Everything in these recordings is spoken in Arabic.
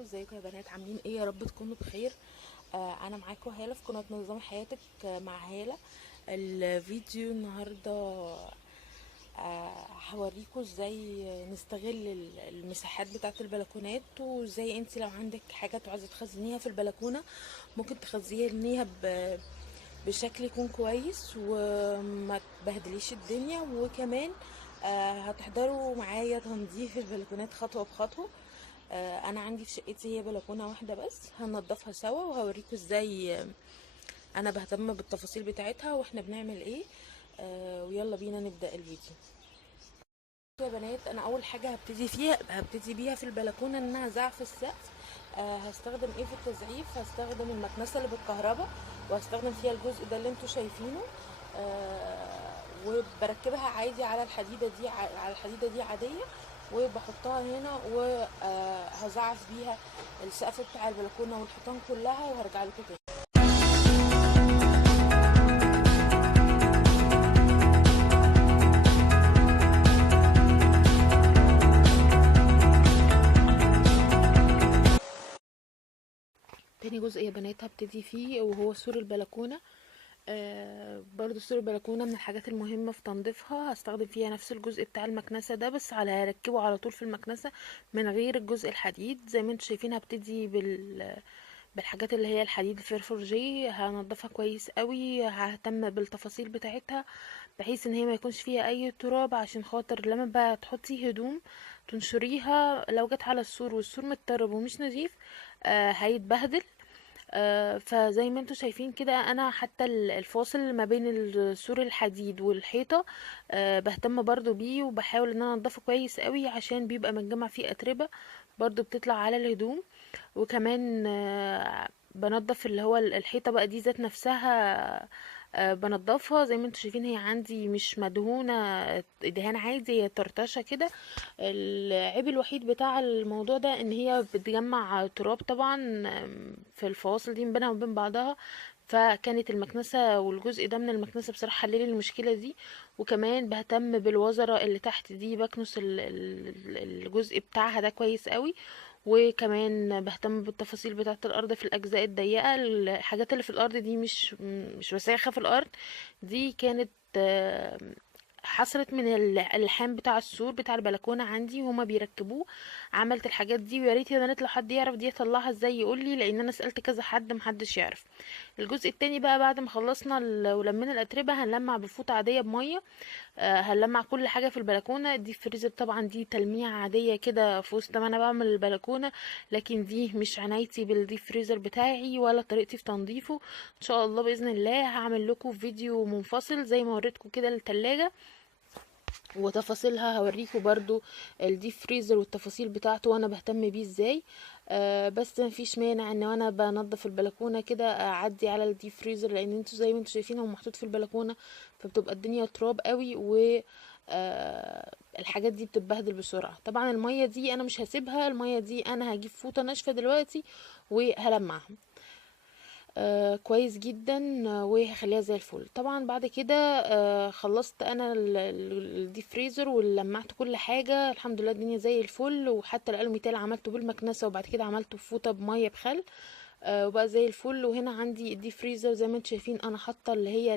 ازيكم يا بنات؟ عاملين ايه؟ يا رب تكونوا بخير. انا معاكم هاله في قناه نظام حياتك مع هاله. الفيديو النهارده هوريكم ازاي نستغل المساحات بتاعه البلكونات، وازاي انت لو عندك حاجات وعايزه تخزنيها في البلكونه ممكن تخزنيها بشكل يكون كويس وما تبهدليش الدنيا. وكمان هتحضروا معايا تنظيف البلكونات خطوه بخطوه. انا عندي في شقتي هي بلكونه واحده بس، هنضفها سوا وهوريكم ازاي انا بهتم بالتفاصيل بتاعتها واحنا بنعمل ايه. ويلا بينا نبدا الفيديو يا بنات. انا اول حاجه هبتدي بيها في البلكونه ان انا هزعف السقف. هستخدم ايه في التزعيف؟ هستخدم المكنسه اللي بالكهرباء، وهستخدم فيها الجزء ده اللي انتوا شايفينه. وبركبها عادي على الحديده دي عاديه، وبحطها هنا وهزعف بيها السقف بتاع البلكونه والحيطان كلها، وهرجع لكم تاني. تاني جزء يا بنات هبتدي فيه وهو سور البلكونه. برضو سور البلكونه من الحاجات المهمه في تنظيفها. هستخدم فيها نفس الجزء بتاع المكنسه ده، بس هركبه على طول في المكنسه من غير الجزء الحديد. زي ما انتم شايفين هبتدي بالحاجات اللي هي الحديد الفرفورجي. هنضفها كويس قوي، ههتم بالتفاصيل بتاعتها بحيث ان هي ما يكونش فيها اي تراب، عشان خاطر لما بقى تحطي هدوم تنشريها لو جت على السور والسور متطرب ومش نظيف هيتبهدل. فزي ما انتوا شايفين كده انا حتى الفاصل ما بين السور الحديد والحيطة بهتم برضو بيه، وبحاول ان انا انضفه كويس قوي عشان بيبقى متجمع فيه اتربة برضو بتطلع على الهدوم. وكمان بنضف اللي هو الحيطة بقى دي ذات نفسها. بنضفها زي ما انتوا شايفين، هي عندي مش مدهونة دهان عادي، هي طرطشة كده. العيب الوحيد بتاع الموضوع ده ان هي بتجمع تراب طبعا في الفواصل دي بينها وبين بعضها. فكانت المكنسة والجزء ده من المكنسة بصراحة حللي المشكلة دي. وكمان بهتم بالوزرة اللي تحت دي، بكنس الجزء بتاعها ده كويس قوي. وكمان بهتم بالتفاصيل بتاعة الأرض في الأجزاء الضيقة. الحاجات اللي في الأرض دي مش وساخة في الأرض، دي كانت حصلت من اللحام بتاع السور بتاع البلكونه عندي وهما بيركبوه. عملت الحاجات دي، ويا ريت يا بنات لو حد يعرف دي يطلعها ازاي يقول لي، لان انا سالت كذا حد محدش يعرف. الجزء التاني بقى بعد ما خلصنا ولمينا الاتربه هنلمع بفوطه عاديه بميه. هنلمع كل حاجه في البلكونه. دي فريزر طبعا، دي تلميع عاديه كده في وسط ما انا بعمل البلكونه، لكن دي مش عنايتي بالديب فريزر بتاعي ولا طريقتي في تنظيفه. ان شاء الله باذن الله هعمل لكم فيديو منفصل زي ما وريتكم كده للتلاجة وتفاصيلها. هوريكم برضو الديب فريزر والتفاصيل بتاعته وانا بهتم بيه ازاي. بس مفيش مانع ان وانا بنضف البلكونه كده اعدي على الديب فريزر، لان انتوا زي ما انتوا شايفين هو محطوط في البلكونه، فبتبقى الدنيا تراب قوي و الحاجات دي بتتبهدل بسرعه. طبعا الميه دي انا مش هسيبها، الميه دي انا هجيب فوطه ناشفه دلوقتي وهلمعها كويس جدا وهخليها زي الفل. طبعا بعد كده خلصت انا الديب فريزر ولمعت كل حاجه الحمد لله، الدنيا زي الفل. وحتى الالوميتال عملته بالمكنسه وبعد كده عملته بفوطه بميه بخل وبقى زي الفل. وهنا عندي الديب فريزر زي ما انتم شايفين انا حاطه اللي هي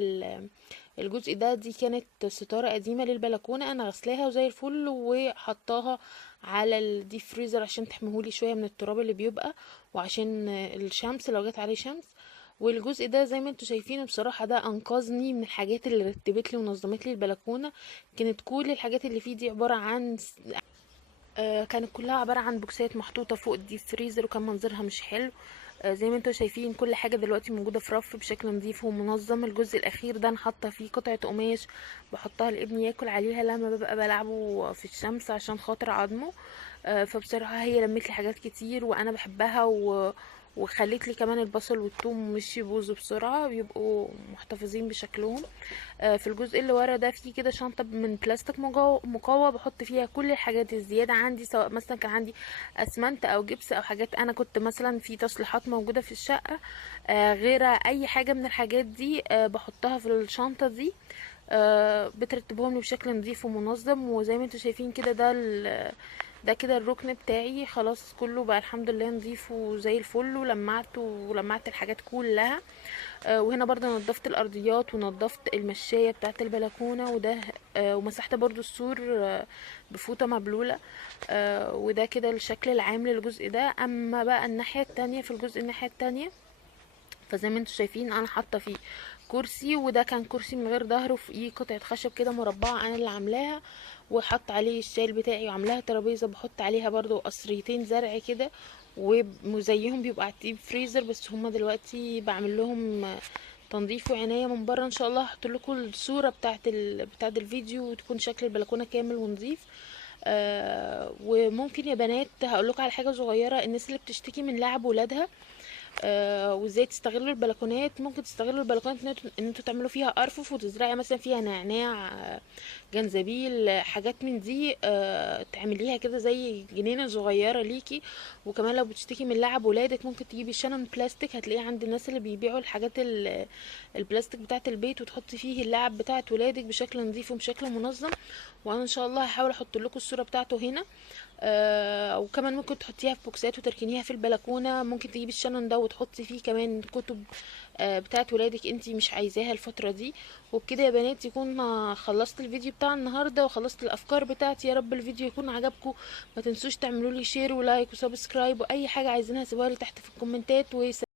الجزء ده، دي كانت ستاره قديمه للبلكونه انا غسلاها وزي الفل وحطاها على الديب فريزر عشان تحميهولي شويه من التراب اللي بيبقى، وعشان الشمس لو جت عليه شمس. والجزء ده زي ما انتوا شايفين بصراحة ده انقذني من الحاجات اللي رتبت لي ونظمت لي البلكونة. كانت كل الحاجات اللي فيه دي عبارة عن كانت كلها عبارة عن بوكسات محطوطة فوق الديب فريزر، وكان منظرها مش حلو. زي ما انتوا شايفين كل حاجة دلوقتي موجودة في رف بشكل نظيف ومنظم. الجزء الأخير ده أنا حاطة فيه قطعة قماش بحطها لابني ياكل عليها لما ببقى بلعبه في الشمس عشان خاطر عظمه. فبصراحة هي لمت لي حاجات كتير وأنا بحبها وخليت لي كمان البصل والثوم مش يبوظوا بسرعة، بيبقوا محتفظين بشكلهم. في الجزء اللي ورا ده فيه كده شنطة من بلاستيك مقوى بحط فيها كل الحاجات الزيادة عندي، سواء مثلا كان عندي اسمنت او جبس او حاجات انا كنت مثلا في تصليحات موجودة في الشقة غير اي حاجة من الحاجات دي بحطها في الشنطة دي. بترتبهم لي بشكل نظيف ومنظم. وزي ما انتوا شايفين كده ده ده كده الركن بتاعي خلاص كله بقى الحمد لله نضيف وزي الفل، ولمعت الحاجات كلها. وهنا برضه نضفت الارضيات ونضفت المشايه بتاعت البلكونه، وده ومسحت برضه السور بفوطه مبلوله. وده كده الشكل العام للجزء ده. اما بقى الناحيه التانية، في الجزء الناحيه التانية، فزي ما انتم شايفين انا حاطه فيه كرسي، وده كان كرسي من غير ظهر وفيه قطعه خشب كده مربعه انا اللي عاملاها، وحط عليه الشايل بتاعي، وعاملاها ترابيزه بحط عليها برضو قصريتين زرع كده، وزيهم بيبقى على الديب فريزر، بس هما دلوقتي بعمل لهم تنظيف وعنايه من بره. ان شاء الله هحط لكم الصوره بتاعت الفيديو، وتكون شكل البلكونه كامل ونظيف. وممكن يا بنات هقول لكم على حاجه صغيره، الناس اللي بتشتكي من لعب ولادها وازاي تستغلوا البلكونات. ممكن تستغلوا البلكونات ان انتوا تعملوا فيها ارفف، وتزرعي مثلا فيها نعناع، جنزبيل، حاجات من دي، تعمليها كده زي جنينة صغيرة ليكي. وكمان لو بتشتكي من لعب ولادك، ممكن تجيبي شنن بلاستيك، هتلاقيه عند الناس اللي بيبيعوا الحاجات البلاستيك بتاعة البيت، وتحطي فيه اللعب بتاعة ولادك بشكل نظيف وبشكل منظم. وانا ان شاء الله هحاول احط لكم الصورة بتاعته هنا. وكمان ممكن تحطيها في بوكسات وتركنيها في البلكونه. ممكن تجيبي الشنن ده وتحطي فيه كمان كتب بتاعت ولادك انتي مش عايزاها الفتره دي. وبكده يا بنات يكون خلصت الفيديو بتاع النهارده، وخلصت الافكار بتاعتي. يا رب الفيديو يكون عجبكم. ما تنسوش تعملوا لي شير ولايك وسبسكرايب، واي حاجه عايزينها سيبوها لي تحت في الكومنتات.